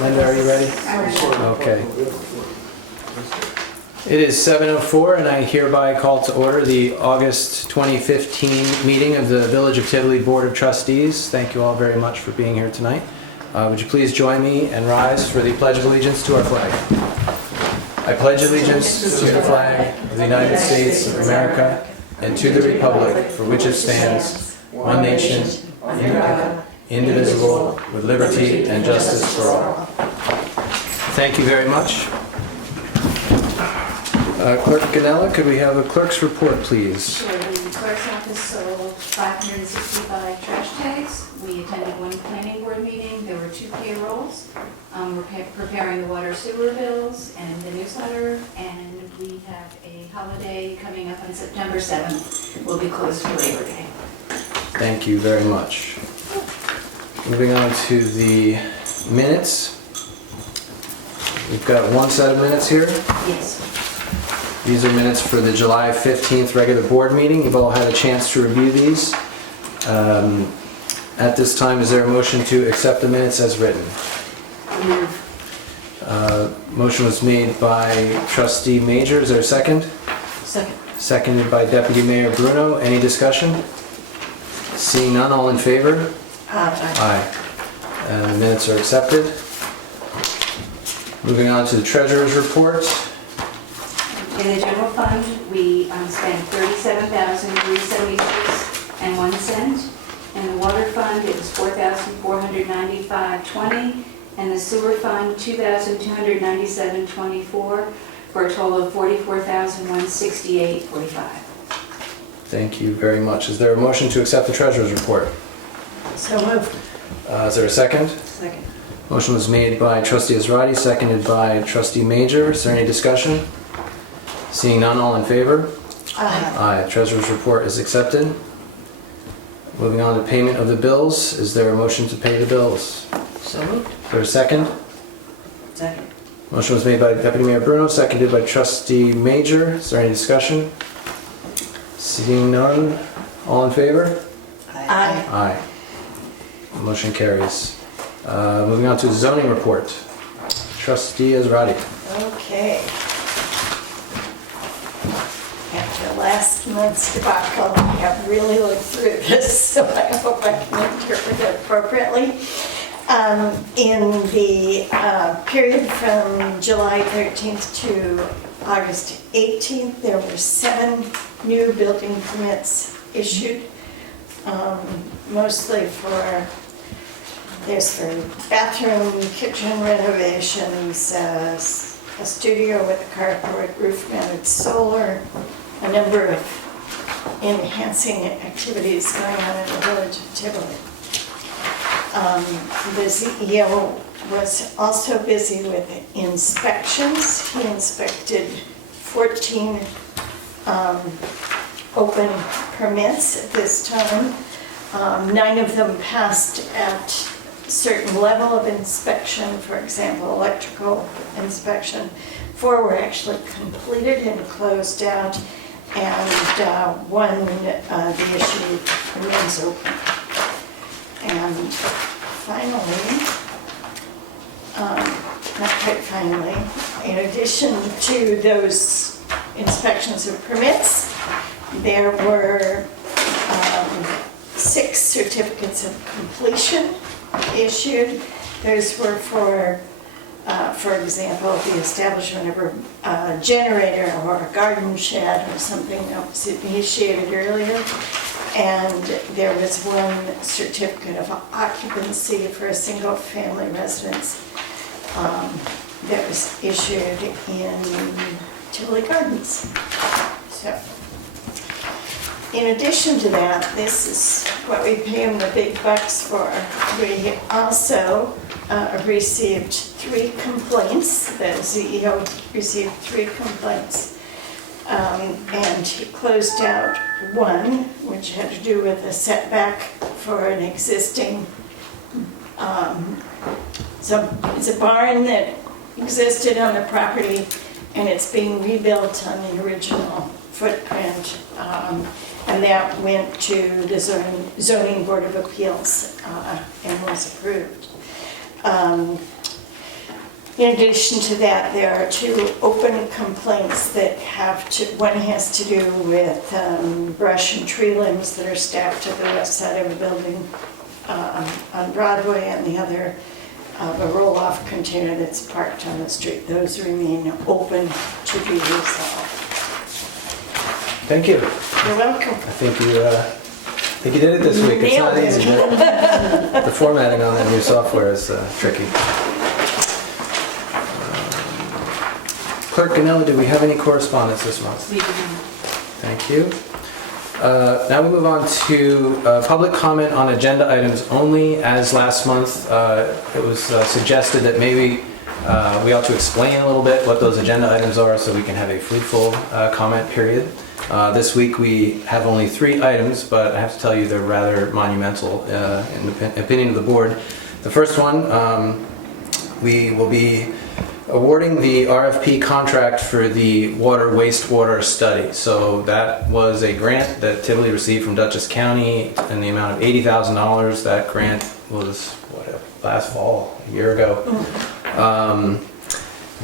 Linda, are you ready? Okay. It is 7:04 and I hereby call to order the August 2015 meeting of the Village of Tivoli Board of Trustees. Thank you all very much for being here tonight. Would you please join me and rise for the Pledge of Allegiance to our flag. I pledge allegiance to the flag of the United States of America and to the republic for which it stands, one nation, under God, indivisible, with liberty and justice for all. Thank you very much. Clerk Ganella, could we have a clerk's report, please? Sure, the clerk's office sold 565 trash tags. We attended one planning board meeting. There were 2 payrolls. We're preparing the water sewer bills and the newsletter, and we have a holiday coming up on September 7th. We'll be closed for Labor Day. Thank you very much. Moving on to the minutes. We've got one set of minutes here. Yes. These are minutes for the July 15th regular board meeting. You've all had a chance to review these. At this time, is there a motion to accept the minutes as written? Motion was made by Trustee Major. Is there a second? Second. Seconded by Deputy Mayor Bruno. Any discussion? Seeing none, all in favor? Aye. Minutes are accepted. Moving on to the treasurer's report. In the general fund, we spent $37,376.01. In the water fund, it was $4,495.20. And the sewer fund, $2,297.24, for a total of $44,168.45. Thank you very much. Is there a motion to accept the treasurer's report? So moved. Is there a second? Second. Motion was made by Trustee Israedi, seconded by Trustee Major. Is there any discussion? Seeing none, all in favor? Aye. Aye. Treasurer's report is accepted. Moving on to payment of the bills. Is there a motion to pay the bills? So moved. Is there a second? Second. Motion was made by Deputy Mayor Bruno, seconded by Trustee Major. Is there any discussion? Seeing none, all in favor? Aye. Aye. Motion carries. Moving on to the zoning report. Trustee Israedi. Okay. After last month's debacle, I have really looked through this, so I hope I can interpret it appropriately. In the period from July 13th to August 18th, there were 7 new building permits issued, mostly for bathroom, kitchen renovations, a studio with a carport, roof-mounted solar, a number of enhancing activities going on in the village of Tivoli. The CEO was also busy with inspections. He inspected 14 open permits at this time. 9 of them passed at a certain level of inspection, for example, electrical inspection. 4 were actually completed and closed out, and 1, the issue remains open. And finally, not quite finally, in addition to those inspections of permits, there were 6 certificates of completion issued. Those were for example, the establishment of a generator or a garden shed or something that was initiated earlier. And there was 1 certificate of occupancy for a single-family residence that was issued in Tivoli Gardens. So, in addition to that, this is what we pay them the big bucks for. We also received 3 complaints. The CEO received 3 complaints. And he closed out 1, which had to do with a setback for an existing, it's a barn that existed on the property, and it's being rebuilt on the original footprint. And that went to the zoning board of appeals and was approved. In addition to that, there are two open complaints that one has to do with brush and tree limbs that are stacked to the west side of the building on Broadway, and the other a roll-off container that's parked on the street. Those remain open to be resolved. Thank you. You're welcome. I think you did it this week. It's not Nailed it. easy. The formatting on that new software is tricky. Clerk Ganella, do we have any correspondence this month? We do not. Thank you. Now we move on to public comment on agenda items only. As last month, it was suggested that maybe we ought to explain a little bit what those agenda items are so we can have a fruitful comment period. This week we have only 3 items, but I have to tell you they're rather monumental in the opinion of the board. The first one, we will be awarding the RFP contract for the water wastewater study. So that was a grant that Tivoli received from Dutchess County in the amount of $80,000. That grant was last fall, a year ago.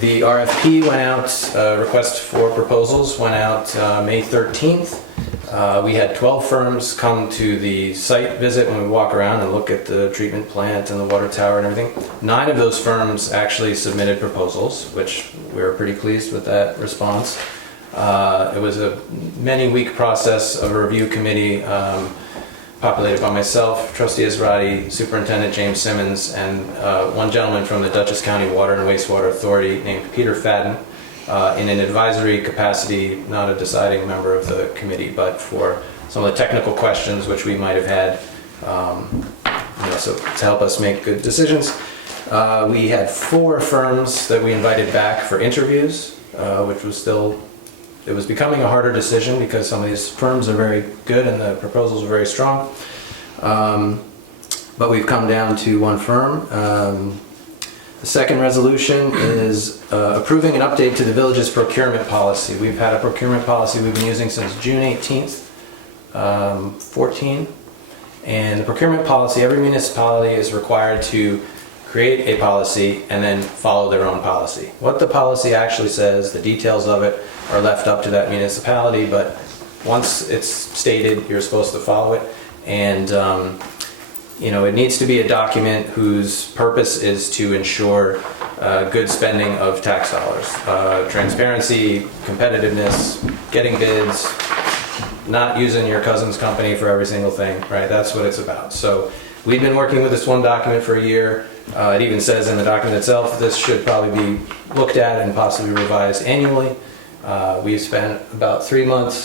The RFP went out, request for proposals went out May 13th. We had 12 firms come to the site visit when we walk around and look at the treatment plant and the water tower and everything. 9 of those firms actually submitted proposals, which we were pretty pleased with that response. It was a many-week process of a review committee populated by myself, Trustee Israedi, Superintendent James Simmons, and one gentleman from the Dutchess County Water and Wastewater Authority named Peter Fadden. In an advisory capacity, not a deciding member of the committee, but for some of the technical questions which we might have had, so to help us make good decisions. We had 4 firms that we invited back for interviews, which was it was becoming a harder decision because some of these firms are very good and the proposals are very strong. But we've come down to 1 firm. The second resolution is approving an update to the village's procurement policy. We've had a procurement policy we've been using since June 18th, 14. And the procurement policy, every municipality is required to create a policy and then follow their own policy. What the policy actually says, the details of it are left up to that municipality, but once it's stated, you're supposed to follow it. And it needs to be a document whose purpose is to ensure good spending of tax dollars. Transparency, competitiveness, getting bids, not using your cousin's company for every single thing, right? That's what it's about. So we've been working with this one document for a year. It even says in the document itself this should probably be looked at and possibly revised annually. We've spent about 3 months,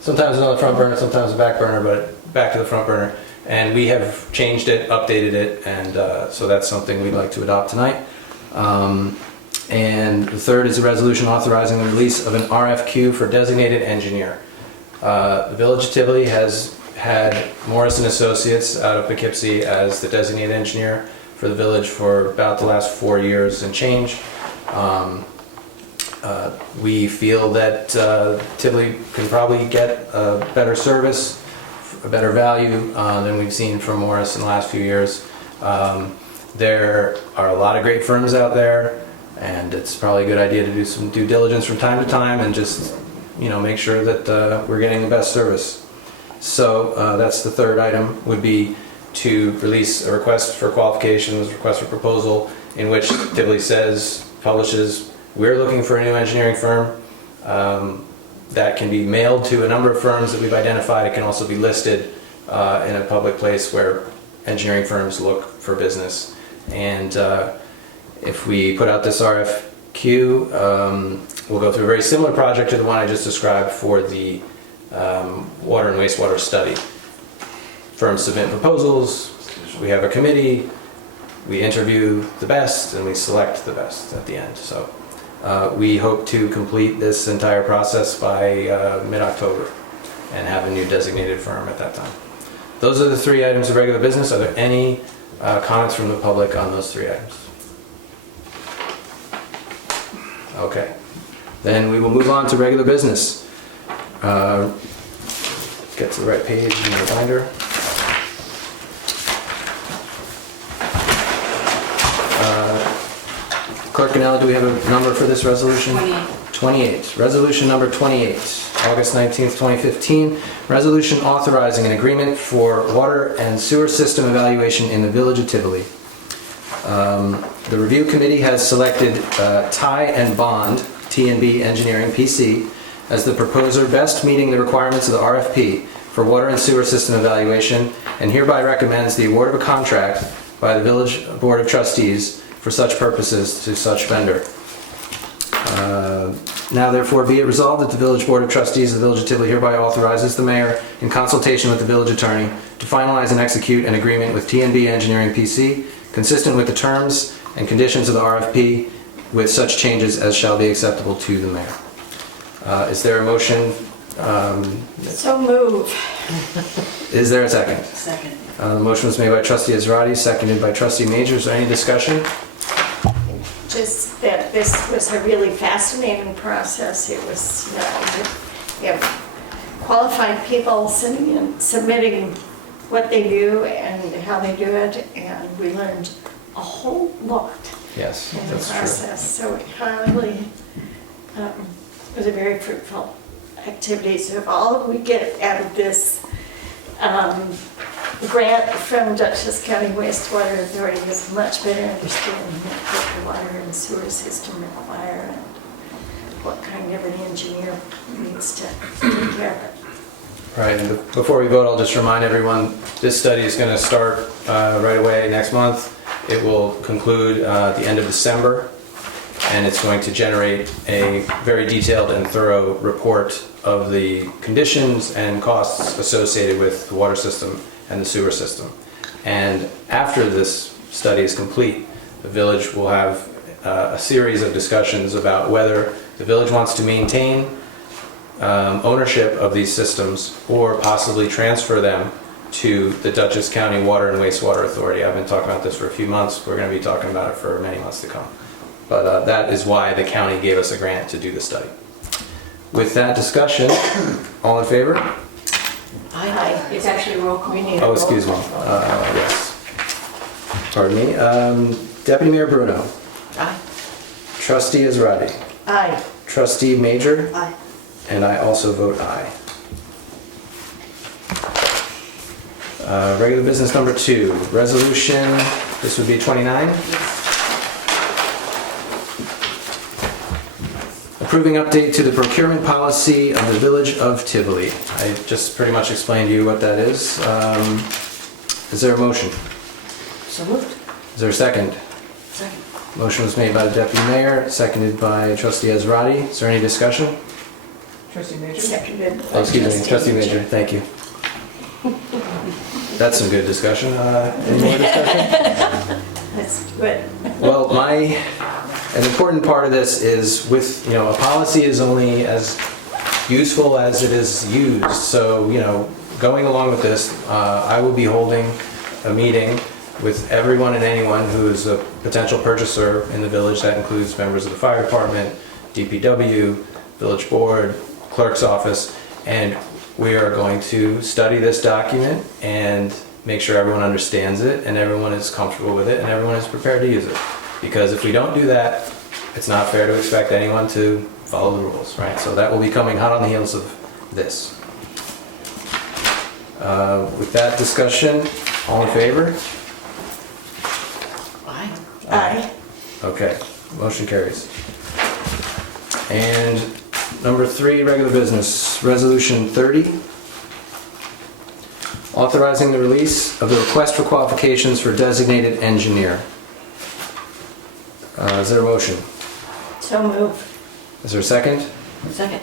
sometimes on the front burner, sometimes the back burner, but back to the front burner. And we have changed it, updated it, and so that's something we'd like to adopt tonight. And the third is a resolution authorizing the release of an RFQ for designated engineer. The Village of Tivoli has had Morris & Associates out of Poughkeepsie as the designated engineer for the village for about the last 4 years and change. We feel that Tivoli can probably get a better service, a better value than we've seen from Morris in the last few years. There are a lot of great firms out there, and it's probably a good idea to do some due diligence from time to time and just make sure that we're getting the best service. So that's the third item, would be to release a request for qualifications, request for proposal, in which Tivoli publishes, we're looking for a new engineering firm. That can be mailed to a number of firms that we've identified. It can also be listed in a public place where engineering firms look for business. And if we put out this RFQ, we'll go through a very similar project to the one I just described for the water and wastewater study. Firms submit proposals, we have a committee, we interview the best, and we select the best at the end. So we hope to complete this entire process by mid-October and have a new designated firm at that time. Those are the 3 items of regular business. Are there any comments from the public on those 3 items? Okay. Then we will move on to regular business. Get to the right page in the binder. Clerk Ganella, do we have a number for this resolution? 28. 28. Resolution number 28, August 19th, 2015. Resolution authorizing an agreement for water and sewer system evaluation in the Village of Tivoli. The review committee has selected Ty and Bond, T&B Engineering, PC, as the proposer best meeting the requirements of the RFP for water and sewer system evaluation, and hereby recommends the award of a contract by the Village Board of Trustees for such purposes to such vendor. Now therefore be it resolved that the Village Board of Trustees of the Village of Tivoli hereby authorizes the mayor, in consultation with the village attorney, to finalize and execute an agreement with T&B Engineering PC consistent with the terms and conditions of the RFP, with such changes as shall be acceptable to the mayor. Is there a motion? So move. Is there a second? Second. The motion was made by Trustee Israedi, seconded by Trustee Major. Is there any discussion? Just that this was a really fascinating process. It was, you have qualified people submitting what they do and how they do it, and we learned a whole lot Yes, in the that's true. process. So it highly, was a very fruitful activity. So if all we get out of this grant from Dutchess County Wastewater Authority is much better understanding of what the water and sewer system require and what kind of an engineer needs to take care of it. Right, and before we vote, I'll just remind everyone, this study is going to start right away next month. It will conclude at the end of December, and it's going to generate a very detailed and thorough report of the conditions and costs associated with the water system and the sewer system. And after this study is complete, the village will have a series of discussions about whether the village wants to maintain ownership of these systems or possibly transfer them to the Dutchess County Water and Wastewater Authority. I've been talking about this for a few months. We're going to be talking about it for many months to come. But that is why the county gave us a grant to do the study. With that discussion, all in favor? Aye. It's actually roll call. We need a Oh, roll excuse me. call. Yes. Pardon me. Deputy Mayor Bruno. Aye. Trustee Israedi. Aye. Trustee Major. Aye. And I also vote aye. Regular business number 2, resolution, this would be 29. Approving update to the procurement policy of the Village of Tivoli. I just pretty much explained to you what that is. Is there a motion? So moved. Is there a second? Second. Motion was made by the Deputy Mayor, seconded by Trustee Israedi. Is there any discussion? Trustee Major? Seconded. Oh, excuse me, Trustee Major, thank you. That's some good discussion. Any more discussion? That's good. Well, an important part of this is a policy is only as useful as it is used. So, going along with this, I will be holding a meeting with everyone and anyone who is a potential purchaser in the village. That includes members of the fire department, DPW, village board, clerk's office, and we are going to study this document and make sure everyone understands it and everyone is comfortable with it and everyone is prepared to use it. Because if we don't do that, it's not fair to expect anyone to follow the rules, right? So that will be coming hot on the heels of this. With that discussion, all in favor? Aye. Aye. Okay, motion carries. And number 3, regular business, resolution 30. Authorizing the release of the request for qualifications for designated engineer. Is there a motion? So moved. Is there a second? Second.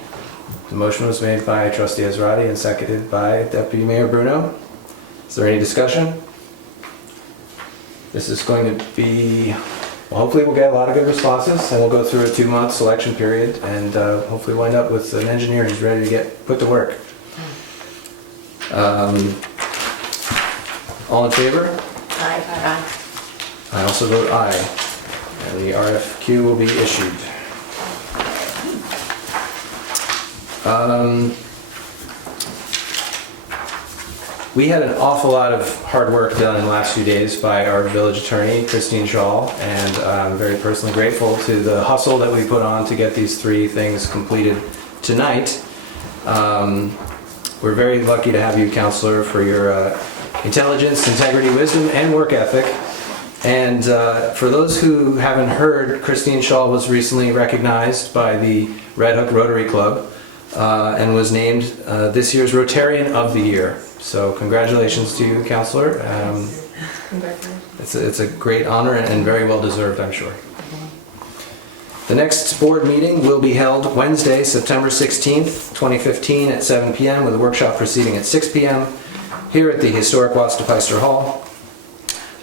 The motion was made by Trustee Israedi and seconded by Deputy Mayor Bruno. Is there any discussion? This is going to be, well, hopefully we'll get a lot of good responses and we'll go through a 2-month selection period and hopefully wind up with an engineer who's ready to get put to work. All in favor? Aye. Aye. I also vote aye. And the RFQ will be issued. We had an awful lot of hard work done in the last few days by our village attorney, Christine Shaw, and I'm very personally grateful to the hustle that we put on to get these 3 things completed tonight. We're very lucky to have you, Counselor, for your intelligence, integrity, wisdom, and work ethic. And for those who haven't heard, Christine Shaw was recently recognized by the Red Hook Rotary Club and was named this year's Rotarian of the Year. So congratulations to you, Counselor. Congratulations. It's a great honor and very well deserved, I'm sure. The next board meeting will be held Wednesday, September 16th, 2015 at 7 p.m. with a workshop proceeding at 6 p.m. here at the historic Watts-de-Peyster Hall.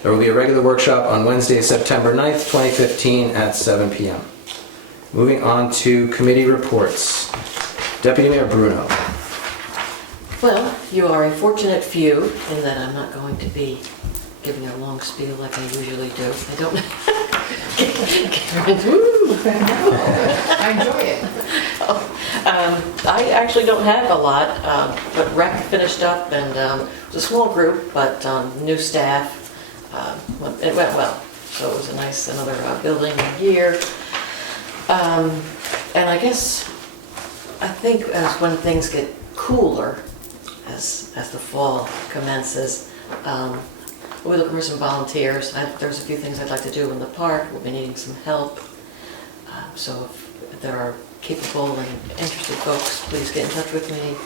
There will be a regular workshop on Wednesday, September 9th, 2015 at 7 p.m. Moving on to committee reports. Deputy Mayor Bruno. Well, you are a fortunate few in that I'm not going to be giving a long spiel like I usually do. I don't. Woo! I enjoy it. I actually don't have a lot, but rec finished up and it was a small group, but new staff. It went well, so it was a nice another building year. And I guess I think as when things get cooler, as the fall commences, we're looking for some volunteers. There's a few things I'd like to do in the park. We'll be needing some help. So if there are capable and interested folks, please get in touch with me.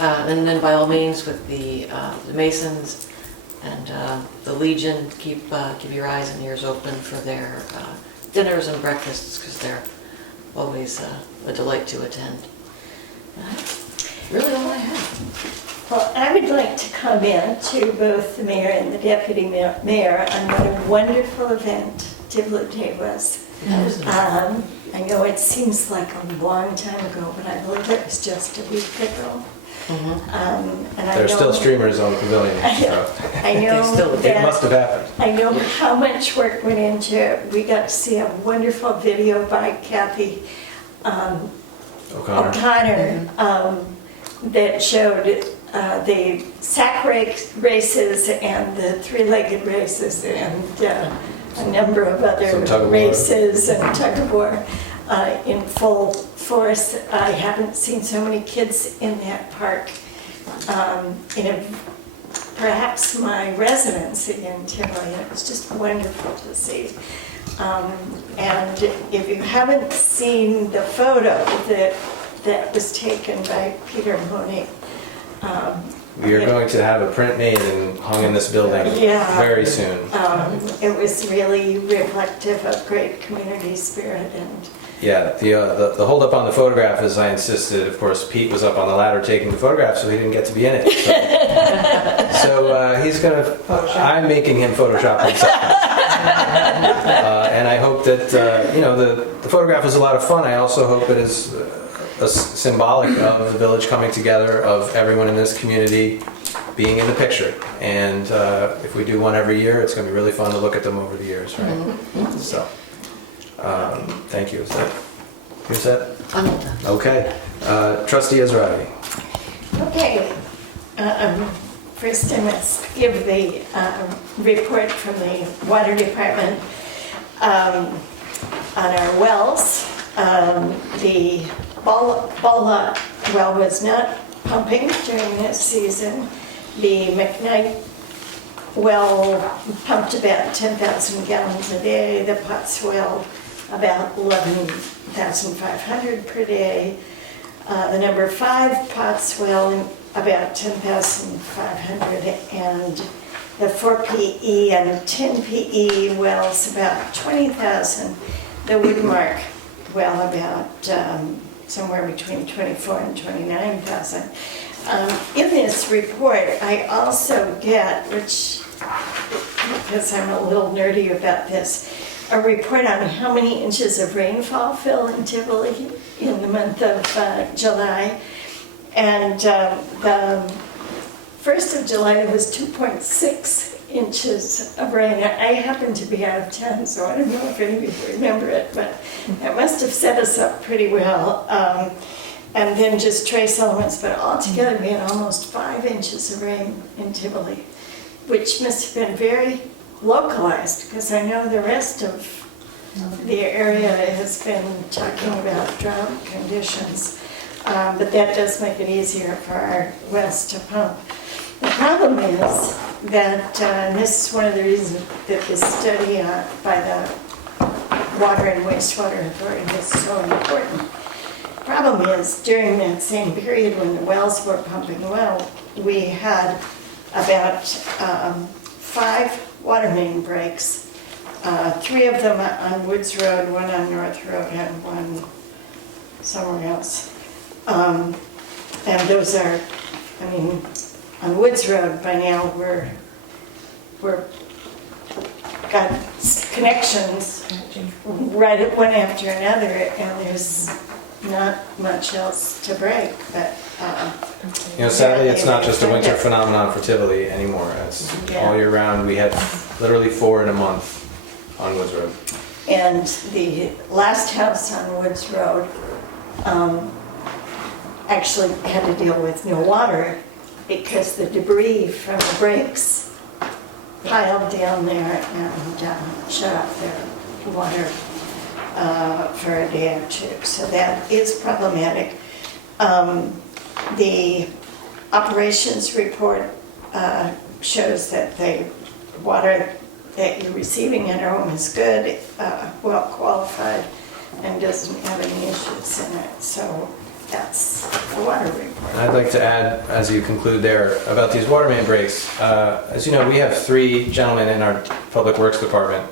And then by all means with the Masons and the Legion, keep your eyes and ears open for their dinners and breakfasts, because they're always a delight to attend. That's really all I have. Well, I would like to comment to both the mayor and the deputy mayor on what a wonderful event Tivoli Day was. That was nice. I know it seems like a long time ago, but I believe it was just a week ago. And I There's know, still streamers on the pavilion, so I know it must have happened. I know how much work went into it. We got to see a wonderful video by Kathy O'Connor that showed the sack races and the 3-legged races and a number of Some other tug-of-war. races and tug-of-war in full force. I haven't seen so many kids in that park in perhaps my residency in Tivoli. It was just wonderful to see. And if you haven't seen the photo that was taken by Peter Mooney, We are going to have a print made and hung in this building very soon. it was really reflective of great community spirit. And Yeah, the hold up on the photograph is I insisted, of course, Pete was up on the ladder taking the photograph, so he didn't get to be in it. So he's gonna, I'm making him Photoshop himself. And I hope that, the photograph was a lot of fun. I also hope it is symbolic of the village coming together, of everyone in this community being in the picture. And if we do one every year, it's gonna be really fun to look at them over the years, right? So. Thank you. Is that, you're set? I'm all done. Okay. Trustee Ezrahi. okay, first I must give the report from the water department on our wells. The Balla well was not pumping during this season. The McKnight well pumped about 10,000 gallons a day. The Potts well about 11,500 per day. The number 5 Potts well about 10,500, and the 4 PE and 10 PE wells about 20,000. The Woodmark well about somewhere between 24 and 29,000. In this report, I also get, which, because I'm a little nerdy about this, a report on how many inches of rainfall fell in Tivoli in the month of July. And the 1st of July, there was 2.6 inches of rain. I happened to be out of town, so I don't know if any of you remember it, but it must have set us up pretty well. and then just trace elements, but altogether we had almost 5 inches of rain in Tivoli, which must have been very localized, because I know the rest of the area has been talking about drought conditions. But that does make it easier for our wells to pump. The problem is that, and this is one of the reasons that this study by the Water and Wastewater Authority is so important. Problem is, during that same period when the wells were pumping well, we had about 5 water main breaks. 3 of them on Woods Road, 1 on North Road, and 1 somewhere else. And those are, I mean, on Woods Road by now we're got connections right at one after another, and there's not much else to break, but Sadly, it's not just a winter phenomenon for Tivoli anymore. It's all year round. We had literally 4 in a month on Woods Road. And the last house on Woods Road actually had to deal with no water because the debris from the breaks piled down there and shut off their water for a day or 2. So that is problematic. The operations report shows that the water that you're receiving at home is good, well qualified, and doesn't have any issues in it. So that's the water report. I'd like to add, as you conclude there, about these water main breaks. As you know, we have 3 gentlemen in our Public Works Department.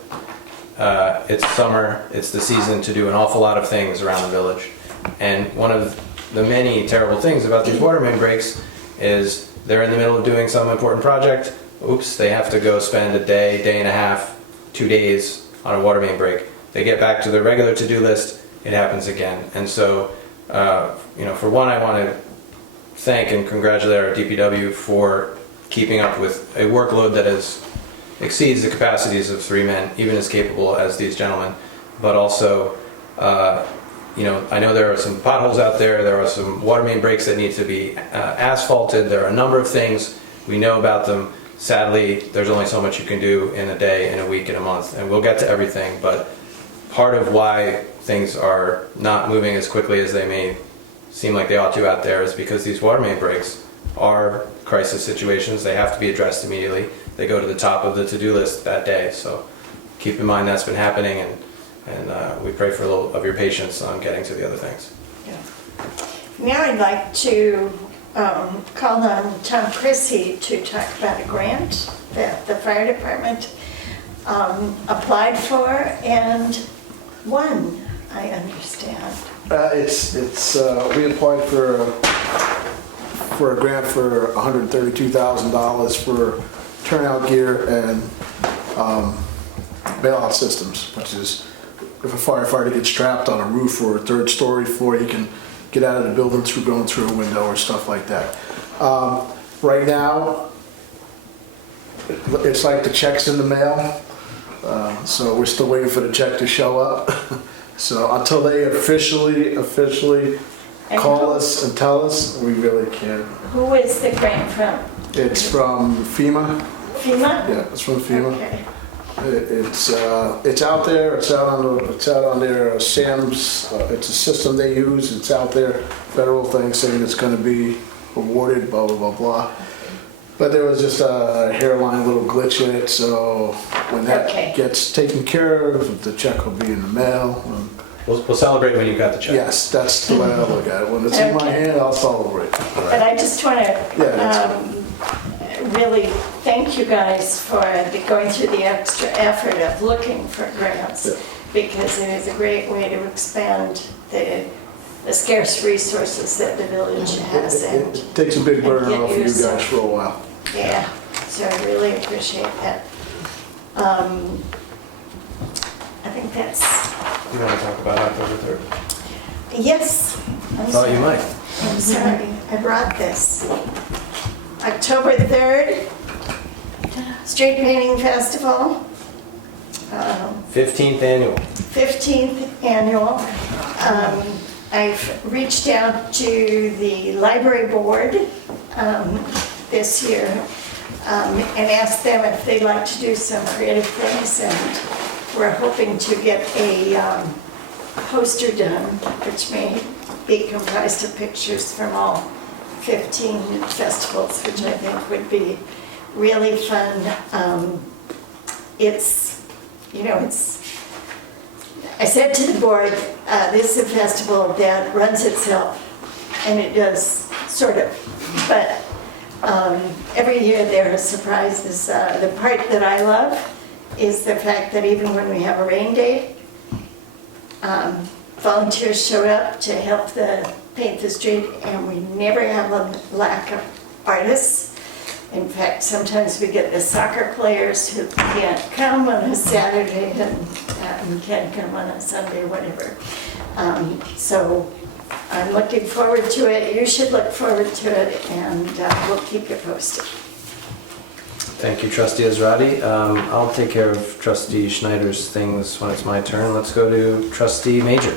It's summer, it's the season to do an awful lot of things around the village. And one of the many terrible things about these water main breaks is they're in the middle of doing some important project. Oops, they have to go spend a day, day and a half, 2 days on a water main break. They get back to their regular to-do list, it happens again. And so, for one, I want to thank and congratulate our DPW for keeping up with a workload that exceeds the capacities of 3 men, even as capable as these gentlemen. But also, I know there are some potholes out there, there are some water main breaks that need to be asphalted, there are a number of things, we know about them. Sadly, there's only so much you can do in a day, in a week, in a month, and we'll get to everything, but part of why things are not moving as quickly as they may seem like they ought to out there is because these water main breaks are crisis situations. They have to be addressed immediately. They go to the top of the to-do list that day, so keep in mind that's been happening, and we pray for a little of your patience on getting to the other things. Yeah. Now I'd like to call on Tom Chrissy to talk about a grant that the fire department applied for and won, I understand. We applied for a grant for $132,000 for turnout gear and bailout systems, which is if a firefighter gets trapped on a roof or a 3rd story floor, he can get out of the building through going through a window or stuff like that. Right now, it's like the check's in the mail, so we're still waiting for the check to show up. So until they officially call us and tell us, we really can't. Who is the grant from? It's from FEMA. FEMA? Yeah, it's from FEMA. Okay. It's out there. It's out on their SAM's. It's a system they use. It's out there. Federal thing saying it's going to be awarded. Blah blah blah blah. But there was just a hairline little glitch in it. So when that gets taken care of, the check will be in the mail. We'll celebrate when you got the check. Yes, that's the way I look at it. When it's in my hand, I'll celebrate. But I just want to really thank you guys for going through the extra effort of looking for grants, because it is a great way to expand the scarce resources that the village has. It takes a big burden off you guys for a while. Yeah, so I really appreciate that. I think that's... You want to talk about October 3rd? Yes. I thought you might. I'm sorry, I brought this. October 3rd, Street Painting Festival. 15th annual. 15th annual. I've reached out to the library board this year and asked them if they'd like to do some creative things, and we're hoping to get a poster done, which may be comprised of pictures from all 15 festivals, which I think would be really fun. I said to the board, this is a festival that runs itself, and it does, sort of, but every year there are surprises. The part that I love is the fact that even when we have a rain day, volunteers show up to help paint the street, and we never have a lack of artists. In fact, sometimes we get the soccer players who can't come on a Saturday and can't come on a Sunday, whatever. So I'm looking forward to it. You should look forward to it, and we'll keep you posted. Thank you, Trustee Israedi. I'll take care of Trustee Schneider's things when it's my turn. Let's go to Trustee Major.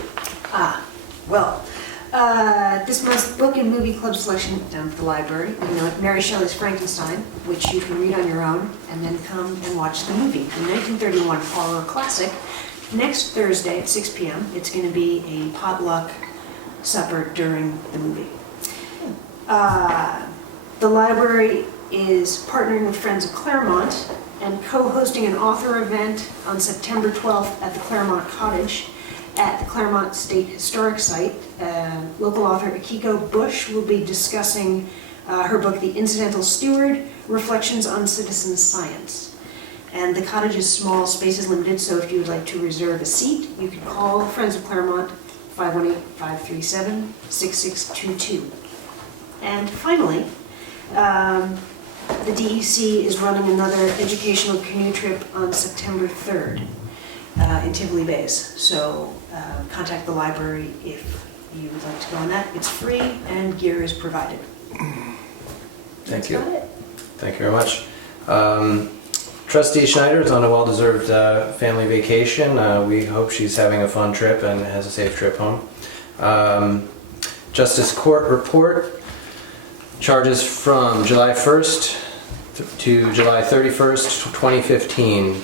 This month's book and movie club selection down at the library. You know, Mary Shelley's Frankenstein, which you can read on your own and then come and watch the movie. The 1931 horror classic. Next Thursday at 6 p.m. it's going to be a potluck supper during the movie. The library is partnering with Friends of Claremont and co-hosting an author event on September 12th at the Claremont Cottage at the Claremont State Historic Site. Local author Akiko Bush will be discussing her book, The Incidental Steward, Reflections on Citizen Science. And the cottage is small, space is limited, so if you would like to reserve a seat, you can call Friends of Claremont 518-537-6622. And finally, the DEC is running another educational canoe trip on September 3rd in Tivoli Bays. So contact the library if you would like to go on that. It's free and gear is provided. Thank you. Got it. Thank you very much. Trustee Schneider is on a well-deserved family vacation. We hope she's having a fun trip and has a safe trip home. Justice Court report. Charges from July 1st to July 31st, 2015.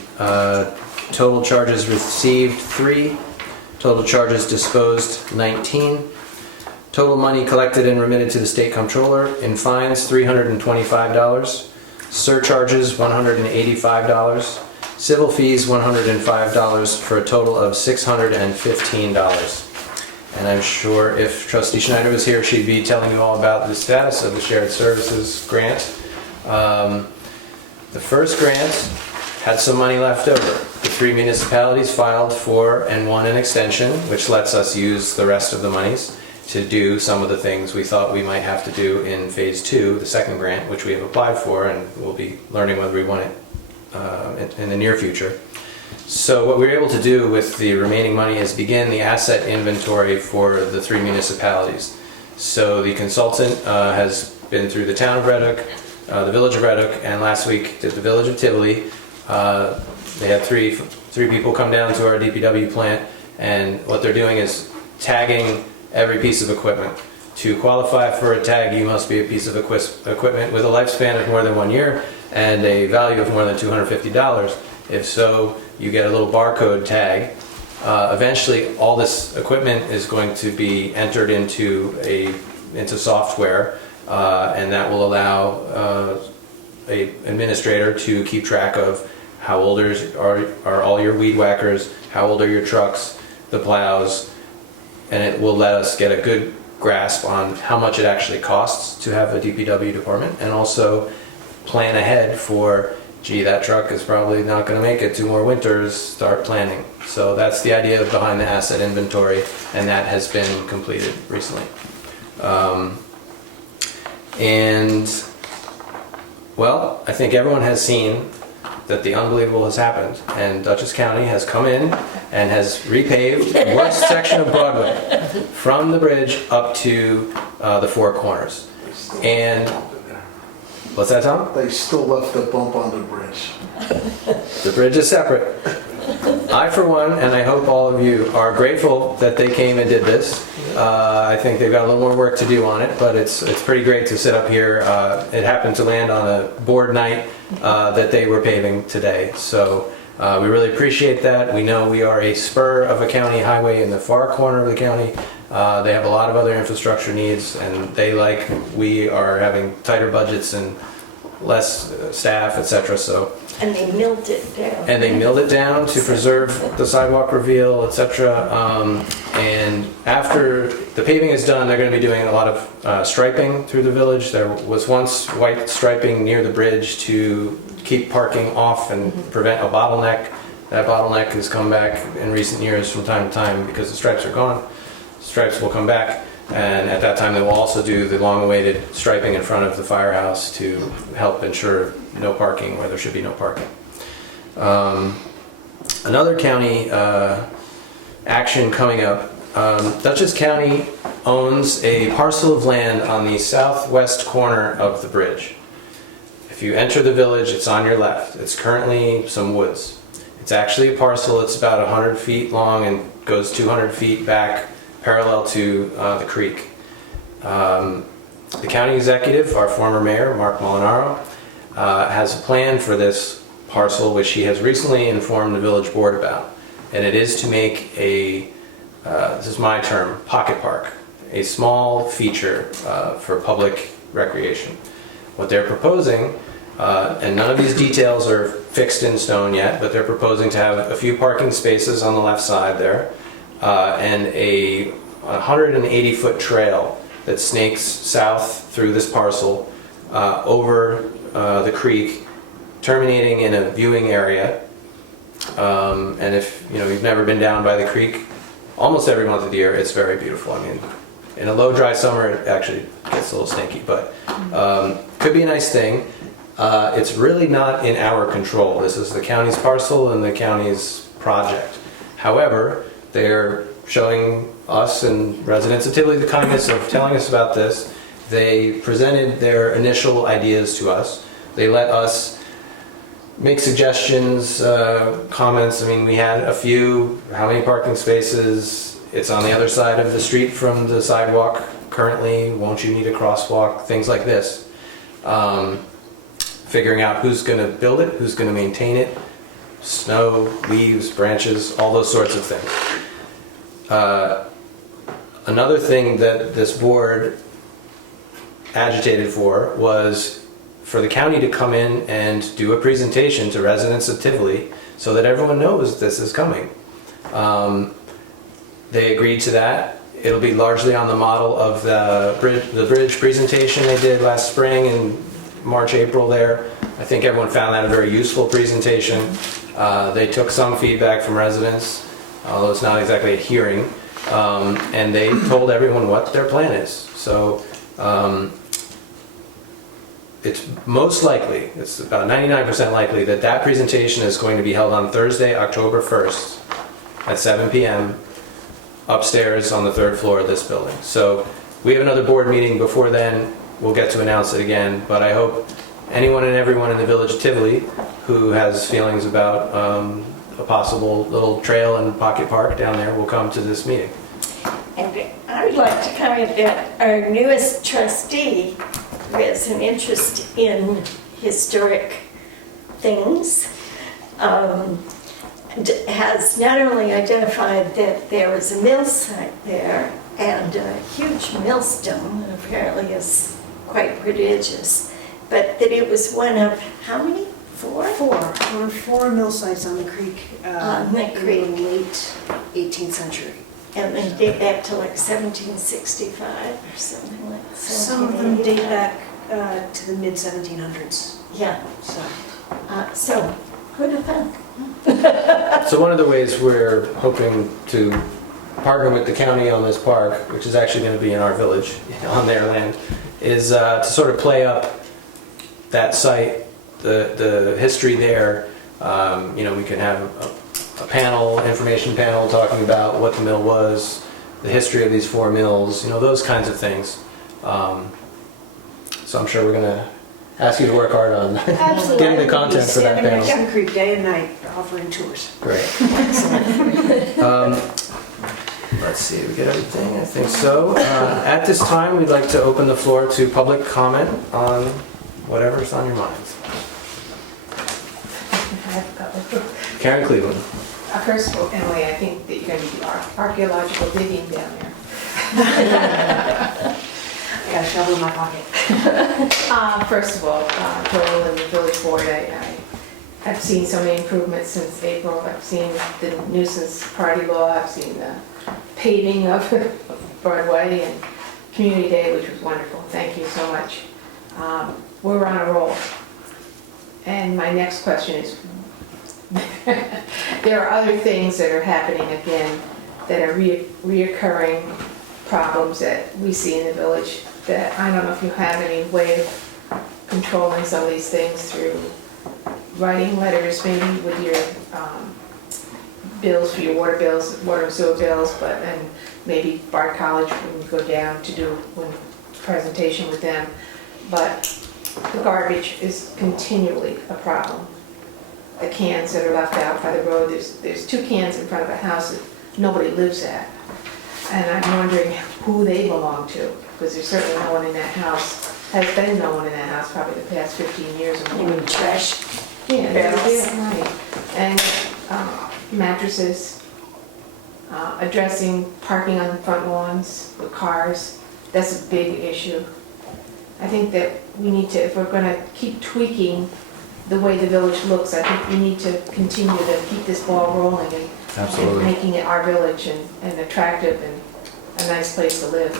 Total charges received 3. Total charges disposed 19. Total money collected and remitted to the State Comptroller in fines $325. Surcharges $185. Civil fees $105 for a total of $615. And I'm sure if Trustee Schneider was here, she'd be telling you all about the status of the Shared Services Grant. The first grant had some money left over. The 3 municipalities filed for and won an extension, which lets us use the rest of the monies to do some of the things we thought we might have to do in phase 2, the second grant, which we have applied for, and we'll be learning whether we want it in the near future. So what we were able to do with the remaining money is begin the asset inventory for the 3 municipalities. So the consultant has been through the town of Red Hook, the village of Red Hook, and last week did the village of Tivoli. They had three people come down to our DPW plant, and what they're doing is tagging every piece of equipment. To qualify for a tag, you must be a piece of equipment with a lifespan of more than 1 year and a value of more than $250. If so, you get a little barcode tag. Eventually, all this equipment is going to be entered into software, and that will allow a administrator to keep track of how old are all your weed whackers, how old are your trucks, the plows, and it will let us get a good grasp on how much it actually costs to have a DPW department, and also plan ahead for, gee, that truck is probably not going to make it 2 more winters, start planning. So that's the idea behind the asset inventory, and that has been completed recently. And, well, I think everyone has seen that the unbelievable has happened, and Dutchess County has come in and has repaved the worst section of Broadway from the bridge up to the 4 corners. And what's that, Tom? They still left the bump on the bridge. The bridge is separate. I I, for one, and I hope all of you, are grateful that they came and did this. I think they've got a little more work to do on it, but it's pretty great to sit up here. It happened to land on a board night that they were paving today. So we really appreciate that. We know we are a spur of a county highway in the far corner of the county. They have a lot of other infrastructure needs, and they, like we, are having tighter budgets and less staff, etc. So. And they milled it down. And they milled it down to preserve the sidewalk reveal, etc. And after the paving is done, they're going to be doing a lot of striping through the village. There was once white striping near the bridge to keep parking off and prevent a bottleneck. That bottleneck has come back in recent years from time to time because the stripes are gone. Stripes will come back, and at that time they will also do the long-awaited striping in front of the firehouse to help ensure no parking where there should be no parking. Another county action coming up, Dutchess County owns a parcel of land on the southwest corner of the bridge. If you enter the village, it's on your left. It's currently some woods. It's actually a parcel that's about 100 feet long and goes 200 feet back parallel to the creek. The county executive, our former mayor, Mark Molinaro, has a plan for this parcel, which he has recently informed the village board about. And it is to make a, this is my term, pocket park, a small feature for public recreation. What they're proposing, and none of these details are fixed in stone yet, but they're proposing to have a few parking spaces on the left side there, and a 180-foot trail that snakes south through this parcel over the creek, terminating in a viewing area. And if you've never been down by the creek, almost every month of the year it's very beautiful. I mean, in a low dry summer it actually gets a little snaky, but could be a nice thing. It's really not in our control. This is the county's parcel and the county's project. However, they're showing us and residents of Tivoli the kindness of telling us about this. They presented their initial ideas to us. They let us make suggestions, comments. I mean, we had a few, how many parking spaces, it's on the other side of the street from the sidewalk currently, won't you need a crosswalk, things like this. Figuring out who's going to build it, who's going to maintain it, snow, leaves, branches, all those sorts of things. Another thing that this board agitated for was for the county to come in and do a presentation to residents of Tivoli so that everyone knows this is coming. They agreed to that. It'll be largely on the model of the bridge presentation they did last spring in March, April there. I think everyone found that a very useful presentation. They took some feedback from residents, although it's not exactly a hearing, and they told everyone what their plan is. So it's most likely, it's about 99% likely that that presentation is going to be held on Thursday, October 1st at 7 p.m. upstairs on the 3rd floor of this building. So we have another board meeting before then. We'll get to announce it again, but I hope anyone and everyone in the village of Tivoli who has feelings about a possible little trail and pocket park down there will come to this meeting. And I would like to comment that our newest trustee, who has an interest in historic things, has not only identified that there was a mill site there and a huge millstone, and apparently is quite prodigious, but that it was one of how many? Four? There were 4 mill sites on the creek On the creek. in the late 18th century. And they date back to like 1765 or something like that. Some of them date back to the mid-1700s. Yeah, so who'd have thunk? So one of the ways we're hoping to partner with the county on this park, which is actually going to be in our village, on their land, is to sort of play up that site, the history there. We can have a panel, information panel, talking about what the mill was, the history of these 4 mills, those kinds of things. So I'm sure we're going to ask you to work hard on Absolutely. getting the content for that Standing panel. at Gun Creek day and night offering tours. Great. Let's see, we get everything? I think so. At this time, we'd like to open the floor to public comment on whatever's on your minds. Karen Cleveland. First of all, Emily, I think that you're going to do archaeological digging down there. I got a shovel in my pocket. First of all, Joel and the village board, I've seen so many improvements since April. I've seen the nuisance party law, I've seen the paving of Broadway and Community Day, which was wonderful. Thank you so much. We're on a roll. And my next question is, there are other things that are happening again that are reoccurring problems that we see in the village that I don't know if you have any way of controlling some of these things through writing letters, maybe with your bills for your water and sewer bills, and maybe Bard College when you go down to do one presentation with them. But the garbage is continually a problem. The cans that are left out by the road, there's 2 cans in front of a house that nobody lives at. And I'm wondering who they belong to, because there's certainly no one in that house, has been no one in that house probably the past 15 years or You more. mean trash? Yeah, barrels? right. And mattresses, addressing parking on the front lawns with cars, that's a big issue. I think that we need to, if we're gonna keep tweaking the way the village looks, I think we need to continue to keep this ball rolling and making it our village and attractive and a nice place to live.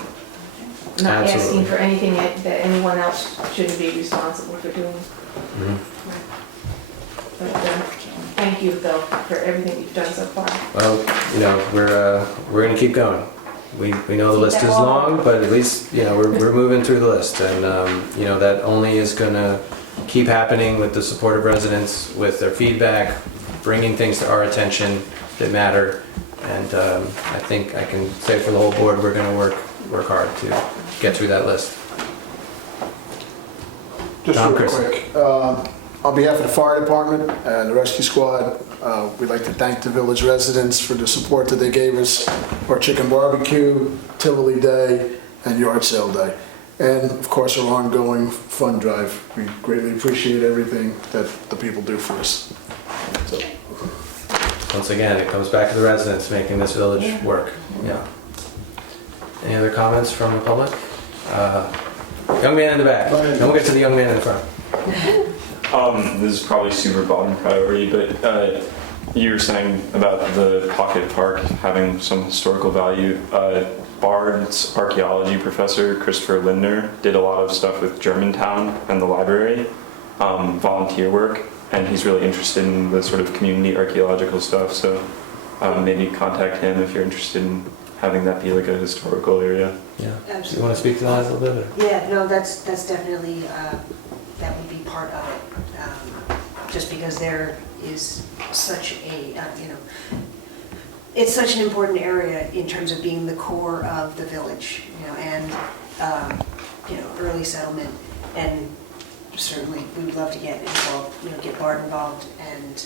Not Absolutely. asking for anything that anyone else shouldn't be responsible for doing. Mhm. But thank you, Bill, for everything you've done so far. Well, we're gonna keep going. We know the list is long, but at least, we're moving through the list. And, that only is gonna keep happening with the support of residents, with their feedback, bringing things to our attention that matter. And I think I can say for the whole board, we're gonna work hard to get through that list. Just Tom, real Chris. quick, on behalf of the fire department and the rescue squad, we'd like to thank the village residents for the support that they gave us for our chicken barbecue, Tivoli Day, and yard sale day. And of course, our ongoing fund drive. We greatly appreciate everything that the people do for us. So, Once again, it comes back to the residents making this village work. Yeah. Any other comments from the public? Young man in the back. Then we'll get to the young man in the front. This is probably super bottom priority, but you were saying about the pocket park having some historical value. Bard's archaeology professor, Christopher Lindner, did a lot of stuff with Germantown and the library, volunteer work, and he's really interested in the sort of community archaeological stuff, so maybe contact him if you're interested in having that be like a historical area. Yeah. Do you Absolutely. want to speak to that a little bit? Or? Yeah, no, that's definitely, that would be part of it. Just because there is such a, it's such an important area in terms of being the core of the village, and, early settlement. And certainly we would love to get involved, get Bard involved, and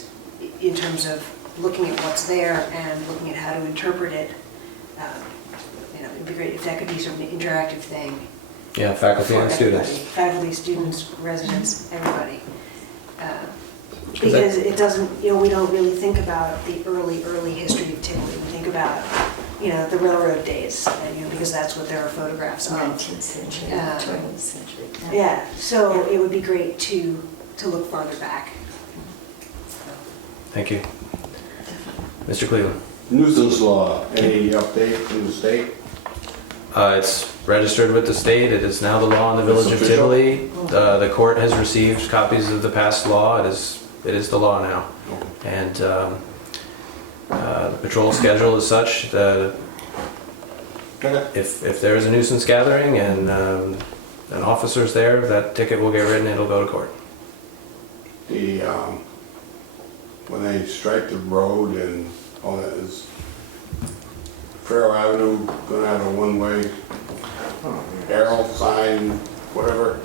in terms of looking at what's there and looking at how to interpret it, it'd be great if that could be sort of an interactive thing. Yeah, faculty for and everybody. students. Faculty, students, residents, everybody. Because it doesn't, we don't really think about the early history of Tivoli. We think about, the railroad days, because that's what there are photographs of. 19th century, 20th century. Yeah, so it would be great to look farther back. Thank you. Mr. Cleveland. Nuisance law, any update from the state? It's registered with the state. It is now the law in the village of It's official? Tivoli. The court has received copies of the past law. It is the law now. And the patrol schedule is such that if there is a nuisance gathering and an officer's there, that ticket will get written, it'll go to court. When they strike the road and all that, is Farrell Avenue gonna have a one-way arrow sign, whatever?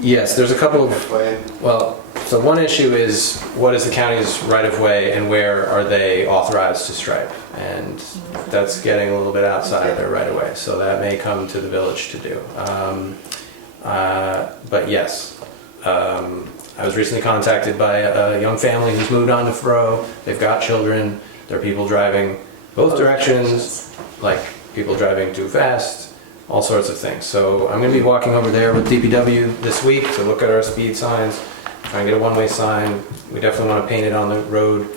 Yes, there's a couple of, plan? well, so one issue is what is the county's right-of-way and where are they authorized to stripe? And that's getting a little bit outside of their right-of-way, so that may come to the village to do. But yes, I was recently contacted by a young family who's moved on to Fro. They've got children. There are people driving both directions, like people driving too fast, all sorts of things. So I'm going to be walking over there with DPW this week to look at our speed signs, try and get a one-way sign. We definitely want to paint it on the road,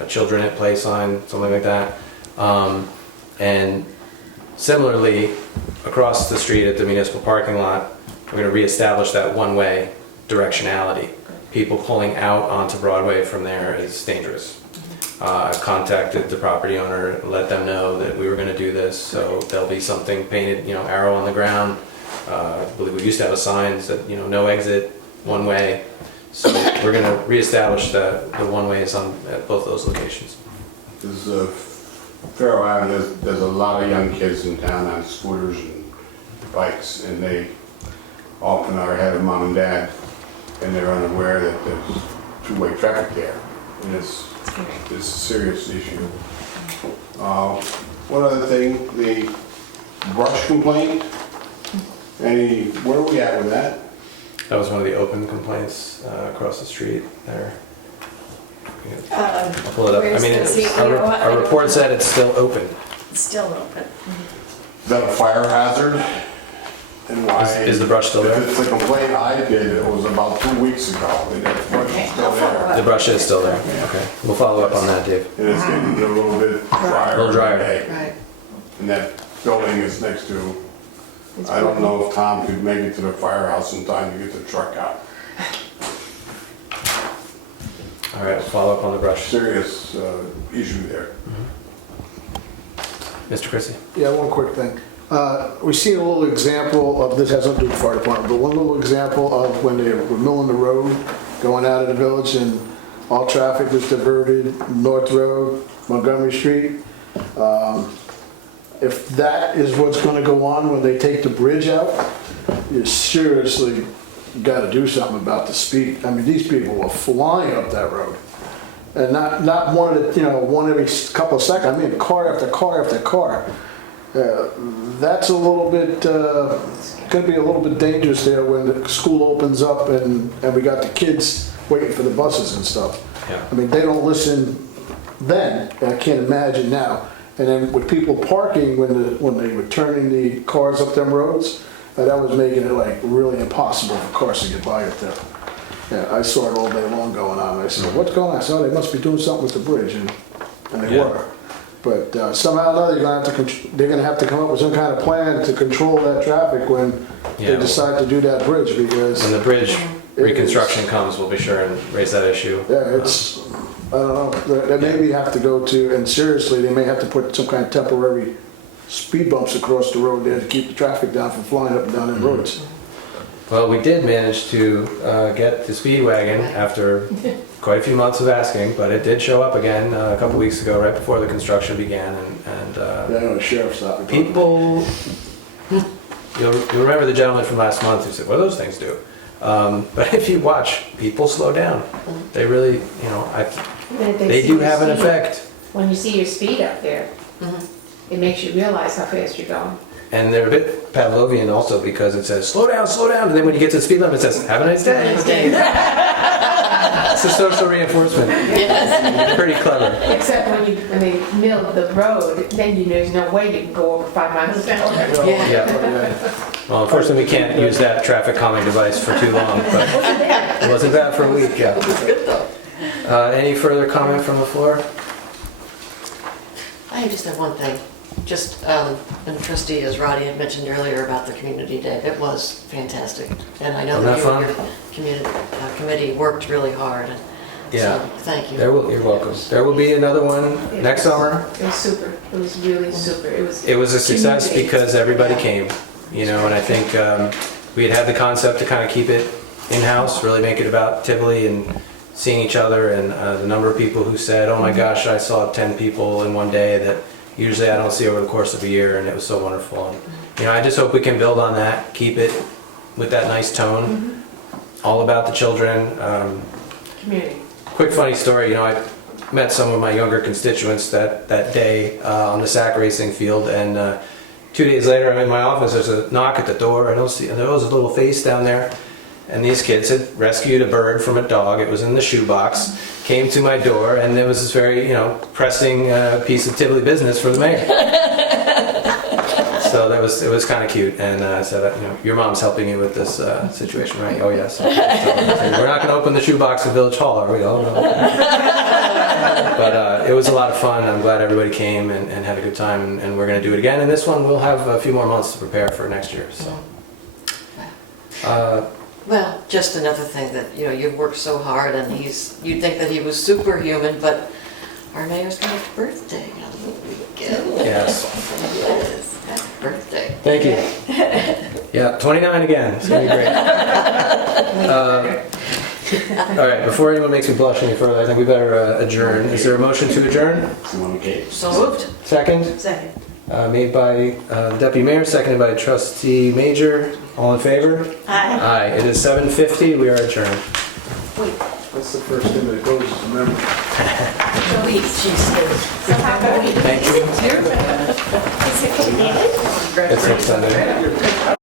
a children at play sign, something like that. And similarly, across the street at the municipal parking lot, we're going to reestablish that one-way directionality. People pulling out onto Broadway from there is dangerous. I've contacted the property owner, let them know that we were going to do this, so there'll be something painted, arrow on the ground. I believe we used to have a sign that said, no exit, one way. So we're going to reestablish the one ways at both those locations. There's Fairway Avenue, there's a lot of young kids in town on scooters and bikes, and they often are ahead of mom and dad, and they're unaware that there's two-way traffic there, and it's a serious issue. One other thing, the brush complaint, where are we at with that? That was one of the open complaints across the street there. I'll pull it up. I mean, our report said it's still open. It's still open. Is that a fire hazard? And why? Is the brush still there? If it's a complaint I did, it was about 2 weeks ago, and that brush is still there. The brush is still there. Okay, we'll follow up on that, Dave. And it's getting a little bit drier. A little drier. today. Right. And that building is next to, I don't know if Tom could make it to the firehouse in time to get the truck out. All right, we'll follow up on the brush. Serious issue there. Mr. Chrissy? Yeah, one quick thing. We've seen a little example of, this has nothing to do with the fire department, but one little example of when they were milling the road, going out of the village, and all traffic was diverted, North Road, Montgomery Street. If that is what's gonna go on when they take the bridge out, you seriously gotta do something about the speed. I mean, these people were flying up that road. And not one at one every couple of seconds. I mean, car after car after car. That's a little bit, gonna be a little bit dangerous there when the school opens up and we got the kids waiting for the buses and stuff. Yeah. I mean, they don't listen then, and I can't imagine now. And then with people parking when they were turning the cars up them roads, that was making it like really impossible for cars to get by up there. Yeah, I saw it all day long going on. I said, what's going on? I said, oh, they must be doing something with the bridge, and they Yeah. were. But somehow or another, they're gonna have to come up with some kind of plan to control that traffic when they Yeah. decide to do that bridge, because When the bridge It reconstruction comes, we'll be sure and raise that issue. yeah, it's, I don't know, they maybe have to go to, and seriously, they may have to put some kind of temporary speed bumps across the road there to keep the traffic down from flying up and down the roads. Well, we did manage to get the speed wagon after quite a few months of asking, but it did show up again a couple weeks ago, right before the construction began, and Yeah, I know the sheriff's stopped. people, you'll remember the gentleman from last month who said, what do those things do? But if you watch, people slow down. They really, Even if they see do your have an speed- effect. When you see your speed up there, Mm-hmm. it makes you realize how fast you're going. And they're a bit Pavlovian also because it says, slow down, and then when you get to the speed limit, it says, have a nice day. It's a social reinforcement. Pretty clever. Except when they mill the road, then there's no way you can go over 5 miles an hour. Yeah. Yeah. Well, unfortunately, we can't use that traffic calming device for too long, but it wasn't bad for a week, yeah. It was good though. Any further comment from the floor? I just have one thing. Just, and trustee, as Roddy had mentioned earlier about the community day, it was fantastic. And I know Wasn't that that you and your committee worked really hard. And Yeah. So, thank you. You're welcome. There will be another one next summer. It was super. It was really super. It was a success community. because everybody Yeah. came, and I think we had the concept to kind of keep it in-house, really make it about Tivoli and seeing each other, and the number of people who said, oh my gosh, I saw 10 people in one day that usually I don't see over the course of a year, and it was so wonderful. And, I just hope we can build on that, keep it with that nice tone, all about the children. Community. Quick funny story, you know, I met some of my younger constituents that day on the sack racing field, and 2 days later I'm in my office, there's a knock at the door, and there was a little face down there, and these kids had rescued a bird from a dog. It was in the shoebox, came to my door, and it was this very, you know, pressing piece of Tivoli business for the mayor. So it was kind of cute, and I said, you know, your mom's helping you with this situation, right? Oh yes. So, we're not going to open the shoebox at Village Hall, are we? Oh no. But it was a lot of fun. I'm glad everybody came and had a good time, and we're going to do it again. And this one we'll have a few more months to prepare for next year. So. Well, just another thing that, you know, you've worked so hard, and you'd think that he was superhuman, but our mayor's got a birthday on the weekend. Yes. Yes, happy birthday. Thank you. Yeah, 29 again. It's going to be great. All right, before anyone makes me blush any further, I think we better adjourn. Is there a motion to adjourn? So moved. Second? Second. Made by Deputy Mayor, seconded by Trustee Major. All in favor? Aye. Aye. It is 7:50. We are adjourned. That's the first thing that goes is the memory. Thank you. Is it needed? It's extended.